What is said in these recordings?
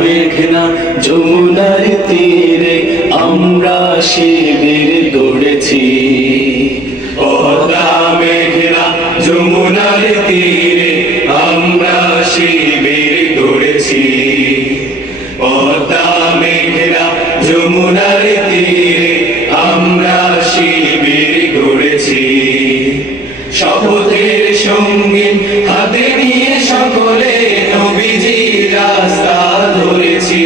মেঘনা যমুনার তীরে আমরা শিবির গড়েছি। পদ্মা মেঘনা যমুনার তীরে আমরা শিবির গড়েছি। পদ্মা মেঘনা যমুনার তীরে আমরা শিবির গড়েছি। শপথের সঙ্গীত হাতে নিয়ে সকলে নবীজির রাস্তা ধরেছি।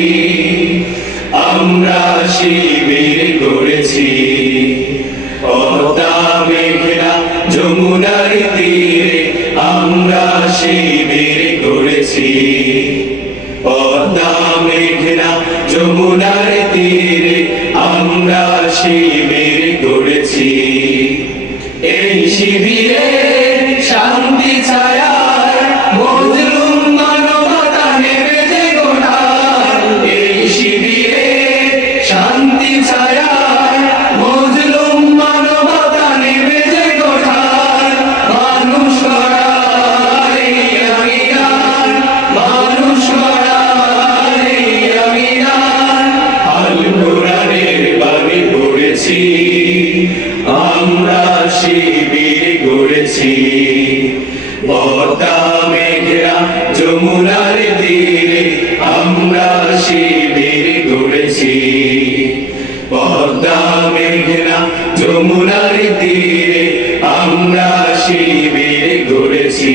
আমরা শিবির গড়েছি। পদ্মা মেঘনা যমুনার তীরে আমরা শিবির গড়েছি। পদ্মা মেঘনা যমুনার তীরে আমরা শিবির গড়েছি। এই শিবিরে শান্তি ছায়ার মজলুম মানবতা নেমেছে গোনার। এই শিবিরে শান্তি ছায়ার মজলুম মানবতা নেমেছে গোনার। মানুষ গড়ার এই আঙিনার, মানুষ গড়ার এই আঙিনার আল কোরআনের বাণী পড়েছি। আমরা শিবির গড়েছি। পদ্মা মেঘনা যমুনার তীরে আমরা শিবির গড়েছি। পদ্মা মেঘনা যমুনার তীরে আমরা শিবির গড়েছি।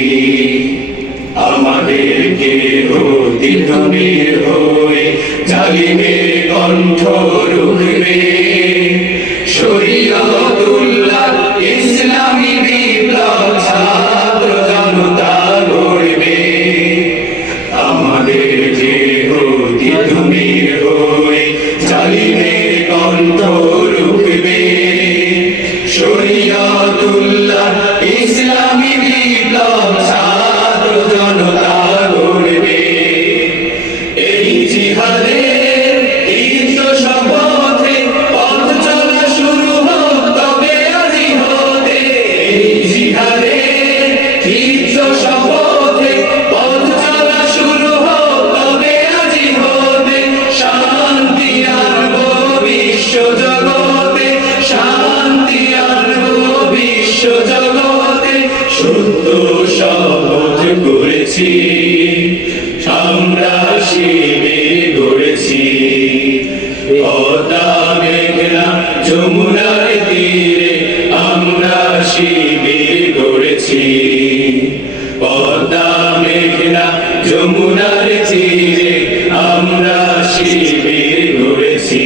আমাদেরকে অতিথমির হয়ে জালিমের কণ্ঠ রুখবে। শরীয়তুল্লাহ ইসলামী বিপ্লব ছাত্র জনতা গড়বে। আমাদের যে অতিথমির হয়ে জালিমের কণ্ঠ রুখবে। শরীয়তুল্লাহ ইসলামী বিপ্লব ছাত্র জনতা গড়বে। এই জিহাদের তীর্থ শপথে পথ চলা শুরু হোক তবে আজি হতে। এই জিহাদের তীর্থ শপথে পথ চলা শুরু হোক তবে আজি হতে। শান্তি আনবো বিশ্ব জগতে, শান্তি আনবো বিশ্ব জগতে। সত্য শপথ করেছি, আমরা শিবির গড়েছি। পদ্মা মেঘনা যমুনার তীরে আমরা শিবির গড়েছি। পদ্মা মেঘনা যমুনার তীরে আমরা শিবির গড়েছি।